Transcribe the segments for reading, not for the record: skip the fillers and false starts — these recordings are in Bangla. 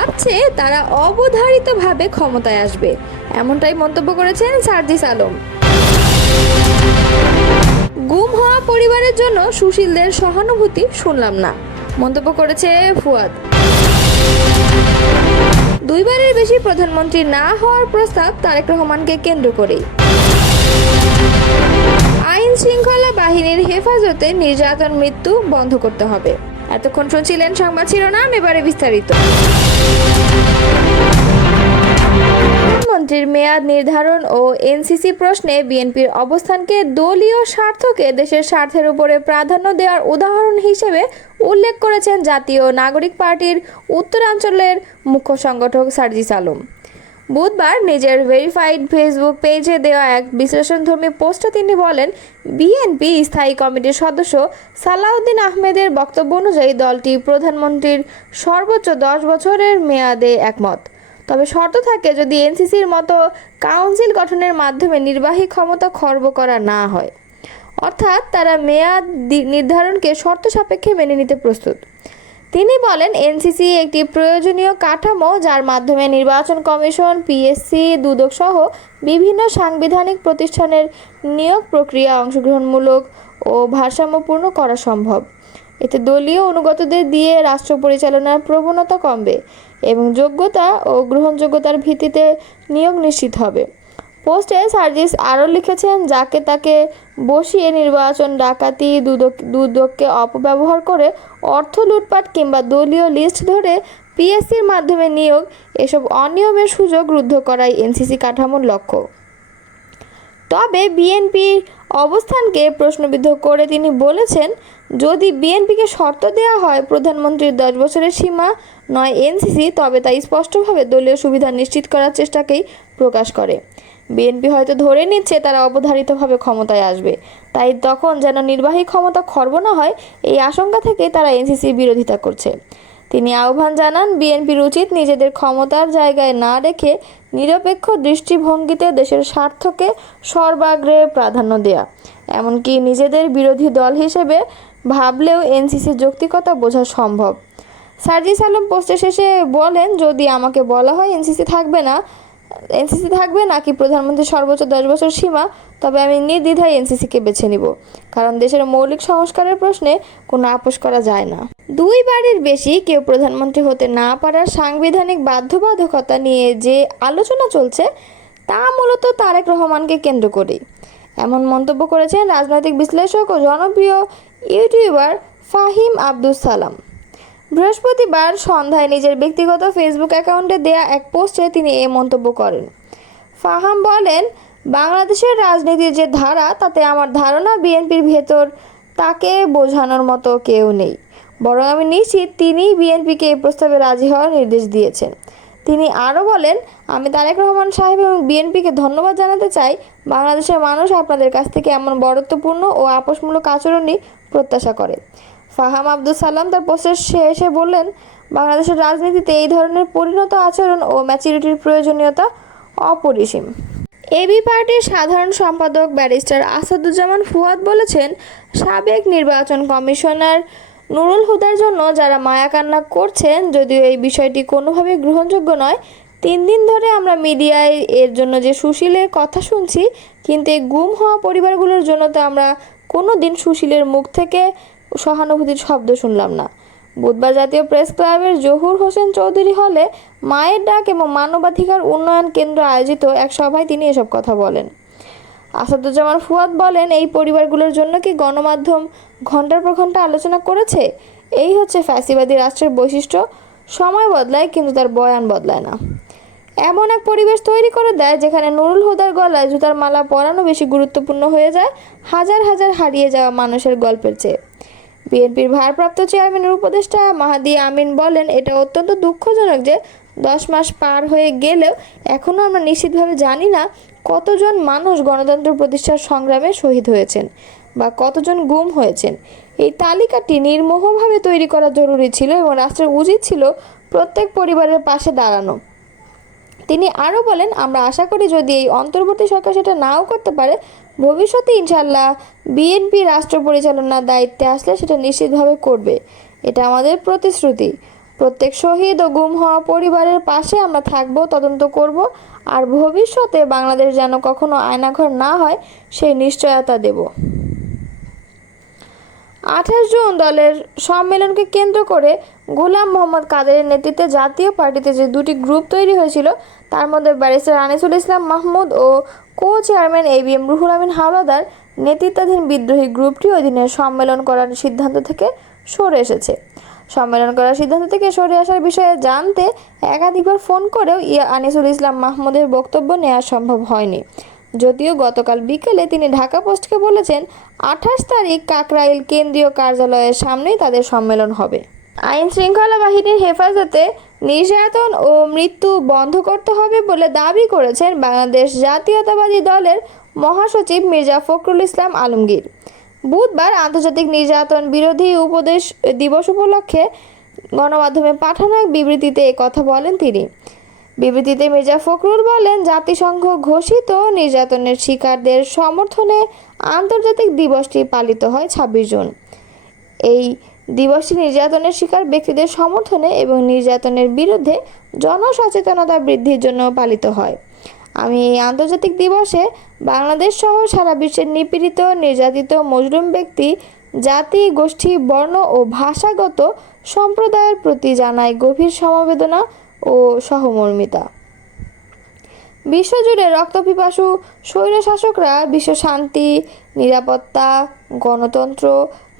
ভাবছে তারা অবধারিতভাবে ক্ষমতায় আসবে, এমনটাই মন্তব্য করেছেন সার্জিস আলম। গুম হওয়া পরিবারের জন্য সুশীলদের সহানুভূতি শুনলাম না, মন্তব্য করেছে ফুয়াদ। দুইবারের বেশি প্রধানমন্ত্রী না হওয়ার প্রস্তাব তারেক রহমানকে কেন্দ্র করেই। আইন শৃঙ্খলা বাহিনীর হেফাজতে নির্যাতন মৃত্যু বন্ধ করতে হবে। এতক্ষণ শুনছিলেন সংবাদ শিরোনাম, এবারে বিস্তারিত। প্রধানমন্ত্রীর মেয়াদ নির্ধারণ ও এনসিসি প্রশ্নে বিএনপির অবস্থানকে দলীয় স্বার্থকে দেশের স্বার্থের উপরে প্রাধান্য দেওয়ার উদাহরণ হিসেবে উল্লেখ করেছেন জাতীয় নাগরিক পার্টির উত্তরাঞ্চলের মুখ্য সংগঠক সার্জিস আলম। বুধবার নিজের ভেরিফাইড ফেসবুক পেজে দেওয়া এক বিশ্লেষণধর্মী পোস্টে তিনি বলেন, বিএনপি স্থায়ী কমিটির সদস্য সালাউদ্দিন আহমেদের বক্তব্য অনুযায়ী দলটি প্রধানমন্ত্রীর সর্বোচ্চ 10 বছরের মেয়াদে একমত। তবে শর্ত থাকে যদি এনসিসির মতো কাউন্সিল গঠনের মাধ্যমে নির্বাহী ক্ষমতা খর্ব করা না হয়, অর্থাৎ তারা মেয়াদ নির্ধারণকে শর্ত সাপেক্ষে মেনে নিতে প্রস্তুত। তিনি বলেন, এনসিসি একটি প্রয়োজনীয় কাঠামো যার মাধ্যমে নির্বাচন কমিশন, পিএসসি, দুদক সহ বিভিন্ন সাংবিধানিক প্রতিষ্ঠানের নিয়োগ প্রক্রিয়া অংশগ্রহণমূলক ও ভারসাম্যপূর্ণ করা সম্ভব। এতে দলীয় অনুগতদের দিয়ে রাষ্ট্র পরিচালনার প্রবণতা কমবে এবং যোগ্যতা ও গ্রহণযোগ্যতার ভিত্তিতে নিয়োগ নিশ্চিত হবে। পোস্টে সার্জিস আরও লিখেছেন, যাকে তাকে বসিয়ে নির্বাচন ডাকাতি, দুদককে অপব্যবহার করে অর্থ লুটপাট কিংবা দলীয় লিস্ট ধরে পিএসসির মাধ্যমে নিয়োগ, এসব অনিয়মের সুযোগ রুদ্ধ করাই এনসিসি কাঠামোর লক্ষ্য। তবে বিএনপির অবস্থানকে প্রশ্নবিদ্ধ করে তিনি বলেছেন, যদি বিএনপিকে শর্ত দেওয়া হয় প্রধানমন্ত্রীর 10 বছরের সীমা নয় এনসিসি, তবে তা স্পষ্টভাবে দলীয় সুবিধা নিশ্চিত করার চেষ্টাকেই প্রকাশ করে। বিএনপি হয়তো ধরে নিচ্ছে তারা অবধারিতভাবে ক্ষমতায় আসবে, তাই তখন যেন নির্বাহী ক্ষমতা খর্ব না হয় এই আশঙ্কা থেকে তারা এনসিসির বিরোধিতা করছে। তিনি আহ্বান জানান, বিএনপির উচিত নিজেদের ক্ষমতার জায়গায় না রেখে নিরপেক্ষ দৃষ্টিভঙ্গিতে দেশের স্বার্থকে সর্বাগ্রে প্রাধান্য দেয়া, এমনকি নিজেদের বিরোধী দল হিসেবে ভাবলেও এনসিসির যৌক্তিকতা বোঝা সম্ভব। সার্জিস আলম পোস্টের শেষে বলেন, যদি আমাকে বলা হয় এনসিসি থাকবে নাকি প্রধানমন্ত্রীর সর্বোচ্চ 10 বছর সীমা, তবে আমি নির্দ্বিধায় এনসিসিকে বেছে নিব, কারণ দেশের মৌলিক সংস্কারের প্রশ্নে কোনো আপোষ করা যায় না। দুইবারের বেশি কেউ প্রধানমন্ত্রী হতে না পারার সাংবিধানিক বাধ্যবাধকতা নিয়ে যে আলোচনা চলছে তা মূলত তারেক রহমানকে কেন্দ্র করেই, এমন মন্তব্য করেছেন রাজনৈতিক বিশ্লেষক ও জনপ্রিয় ইউটিউবার ফাহিম আব্দুস সালাম। বৃহস্পতিবার সন্ধ্যায় নিজের ব্যক্তিগত ফেসবুক অ্যাকাউন্টে দেয়া এক পোস্টে তিনি এই মন্তব্য করেন। ফাহাম বলেন, বাংলাদেশের রাজনীতির যে ধারা তাতে আমার ধারণা বিএনপির ভেতর তাকে বোঝানোর মতো কেউ নেই, বরং আমি নিশ্চিত তিনিই বিএনপিকে এই প্রস্তাবে রাজি হওয়ার নির্দেশ দিয়েছেন। তিনি আরও বলেন, আমি তারেক রহমান সাহেব এবং বিএনপিকে ধন্যবাদ জানাতে চাই। বাংলাদেশের মানুষ আপনাদের কাছ থেকে এমন বরত্বপূর্ণ ও আপোষমূলক আচরণই প্রত্যাশা করে। ফাহাম আব্দুস সালাম তার পোস্টের শেষে বললেন, বাংলাদেশের রাজনীতিতে এই ধরনের পরিণত আচরণ ও ম্যাচুরিটির প্রয়োজনীয়তা অপরিসীম। এবি পার্টির সাধারণ সম্পাদক ব্যারিস্টার আসাদুজ্জামান ফুয়াদ বলেছেন, সাবেক নির্বাচন কমিশনার নুরুল হুদার জন্য যারা মায়া কান্না করছেন, যদিও এই বিষয়টি কোনোভাবেই গ্রহণযোগ্য নয়। 3 দিন ধরে আমরা মিডিয়ায় এর জন্য যে সুশীলের কথা শুনছি, কিন্তু এই গুম হওয়া পরিবারগুলোর জন্য তো আমরা কোনো দিন সুশীলের মুখ থেকে সহানুভূতির শব্দ শুনলাম না। বুধবার জাতীয় প্রেস ক্লাবের জহুর হোসেন চৌধুরী হলে মায়ের ডাক এবং মানবাধিকার উন্নয়ন কেন্দ্র আয়োজিত এক সভায় তিনি এসব কথা বলেন। আসাদুজ্জামান ফুয়াদ বলেন, এই পরিবারগুলোর জন্য কি গণমাধ্যম ঘন্টার পর ঘন্টা আলোচনা করেছে? এই হচ্ছে ফ্যাসিবাদী রাষ্ট্রের বৈশিষ্ট্য, সময় বদলায় কিন্তু তার বয়ান বদলায় না। এমন এক পরিবেশ তৈরি করে দেয় যেখানে নুরুল হুদার গলায় জুতার মালা পরানো বেশি গুরুত্বপূর্ণ হয়ে যায় হাজার হাজার হারিয়ে যাওয়া মানুষের গল্পের চেয়ে। বিএনপির ভারপ্রাপ্ত চেয়ারম্যানের উপদেষ্টা মাহাদি আমিন বলেন, এটা অত্যন্ত দুঃখজনক যে 10 মাস পার হয়ে গেলেও এখনও আমরা নিশ্চিতভাবে জানি না কতজন মানুষ গণতন্ত্র প্রতিষ্ঠার সংগ্রামে শহীদ হয়েছেন বা কতজন গুম হয়েছেন। এই তালিকাটি নির্মোহভাবে তৈরি করা জরুরি ছিল এবং রাষ্ট্রের উচিত ছিল প্রত্যেক পরিবারের পাশে দাঁড়ানো। তিনি আরও বলেন, আমরা আশা করি যদি এই অন্তর্বর্তী সরকার সেটা নাও করতে পারে, ভবিষ্যতে ইনশাআল্লাহ বিএনপি রাষ্ট্র পরিচালনার দায়িত্বে আসলে সেটা নিশ্চিতভাবে করবে। এটা আমাদের প্রতিশ্রুতি। প্রত্যেক শহীদ ও গুম হওয়া পরিবারের পাশে আমরা থাকব, তদন্ত করব, আর ভবিষ্যতে বাংলাদেশ যেন কখনো আয়নাঘর না হয় সেই নিশ্চয়তা দেব। 28 জুন দলের সম্মেলনকে কেন্দ্র করে গোলাম মোহাম্মদ কাদেরের নেতৃত্বে জাতীয় পার্টিতে যে দুটি গ্রুপ তৈরি হয়েছিল, তার মধ্যে ব্যারিস্টার আনিসুল ইসলাম মাহমুদ ও কো-চেয়ারম্যান ABM রুহুল আমিন হাওলাদার নেতৃত্বাধীন বিদ্রোহী গ্রুপটি ওই দিনের সম্মেলন করার সিদ্ধান্ত থেকে সরে এসেছে। সম্মেলন করার সিদ্ধান্ত থেকে সরে আসার বিষয়ে জানতে একাধিকবার ফোন করেও আনিসুল ইসলাম মাহমুদের বক্তব্য নেওয়া সম্ভব হয়নি, যদিও গতকাল বিকেলে তিনি ঢাকা পোস্টকে বলেছেন 28 তারিখ কাকরাইল কেন্দ্রীয় কার্যালয়ের সামনেই তাদের সম্মেলন হবে। আইন শৃঙ্খলা বাহিনীর হেফাজতে নির্যাতন ও মৃত্যু বন্ধ করতে হবে বলে দাবি করেছেন বাংলাদেশ জাতীয়তাবাদী দলের মহাসচিব মির্জা ফখরুল ইসলাম আলমগীর। বুধবার আন্তর্জাতিক নির্যাতন বিরোধী উপদেশ দিবস উপলক্ষে গণমাধ্যমে পাঠানো এক বিবৃতিতে কথা বলেন তিনি। বিবৃতিতে মির্জা ফখরুল বলেন, জাতিসংঘ ঘোষিত নির্যাতনের শিকারদের সমর্থনে আন্তর্জাতিক দিবসটি পালিত হয় 26 জুন। এই দিবসটি নির্যাতনের শিকার ব্যক্তিদের সমর্থনে এবং নির্যাতনের বিরুদ্ধে জনসচেতনতা বৃদ্ধির জন্য পালিত হয়। আমি এই আন্তর্জাতিক দিবসে বাংলাদেশ সহ সারা বিশ্বের নিপীড়িত, নির্যাতিত, মজলুম ব্যক্তি, জাতি, গোষ্ঠী, বর্ণ ও ভাষাগত সম্প্রদায়ের প্রতি জানাই গভীর সমবেদনা ও সহমর্মিতা। বিশ্বজুড়ে রক্তপিপাসু স্বৈরশাসকরা বিশ্ব শান্তি, নিরাপত্তা, গণতন্ত্র,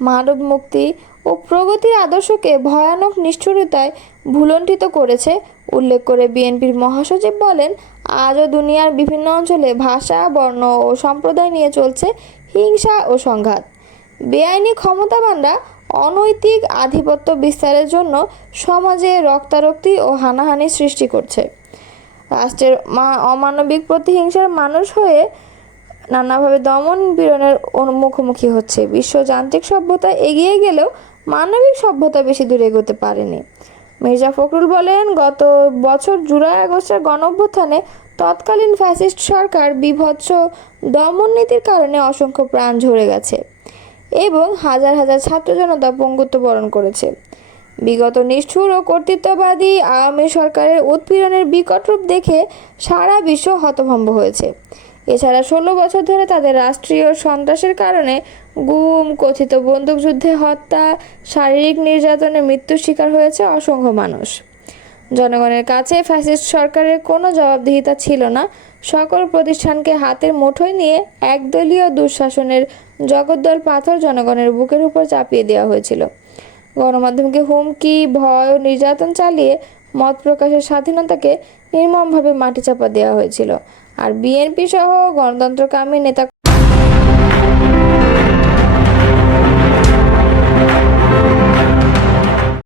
মানব মুক্তি ও প্রগতির আদর্শকে ভয়ানক নিষ্ঠুরতায় ভুলণ্ঠিত করেছে উল্লেখ করে বিএনপির মহাসচিব বলেন, আজও দুনিয়ার বিভিন্ন অঞ্চলে ভাষা, বর্ণ ও সম্প্রদায় নিয়ে চলছে হিংসা ও সংঘাত। বেআইনি ক্ষমতাবানরা অনৈতিক আধিপত্য বিস্তারের জন্য সমাজে রক্তারক্তি ও হানাহানি সৃষ্টি করছে। রাষ্ট্রের অমানবিক প্রতিহিংসার মানুষ হয়ে নানাভাবে দমন পীড়নের মুখোমুখি হচ্ছে। বিশ্বযান্ত্রিক সভ্যতা এগিয়ে গেলেও মানবিক সভ্যতা বেশি দূর এগোতে পারেনি। মির্জা ফখরুল বলেন, গত বছর জুলাই আগস্টের গণঅভ্যুত্থানে তৎকালীন ফ্যাসিস্ট সরকার বিভৎস দমন নীতির কারণে অসংখ্য প্রাণ ঝরে গেছে এবং হাজার হাজার ছাত্র জনতা পঙ্গুত্ব বরণ করেছে। বিগত নিষ্ঠুর ও কর্তৃত্ববাদী আওয়ামী সরকারের উৎপীড়নের বিকট রূপ দেখে সারা বিশ্ব হতভম্ব হয়েছে। এছাড়া 16 বছর ধরে তাদের রাষ্ট্রীয় সন্ত্রাসের কারণে গুম, কথিত বন্দুকযুদ্ধে হত্যা, শারীরিক নির্যাতনে মৃত্যুর শিকার হয়েছে অসংখ্য মানুষ। জনগণের কাছে ফ্যাসিস্ট সরকারের কোনো জবাবদিহিতা ছিল না। সকল প্রতিষ্ঠানকে হাতের মুঠোয় নিয়ে একদলীয় দুঃশাসনের জগদ্দল পাথর জনগণের বুকের উপর চাপিয়ে দেওয়া হয়েছিল। গণমাধ্যমকে হুমকি, ভয় ও নির্যাতন চালিয়ে মত প্রকাশের স্বাধীনতাকে নির্মমভাবে মাটিচাপা দেওয়া হয়েছিল। আর বিএনপি সহ গণতন্ত্রকামী নেতা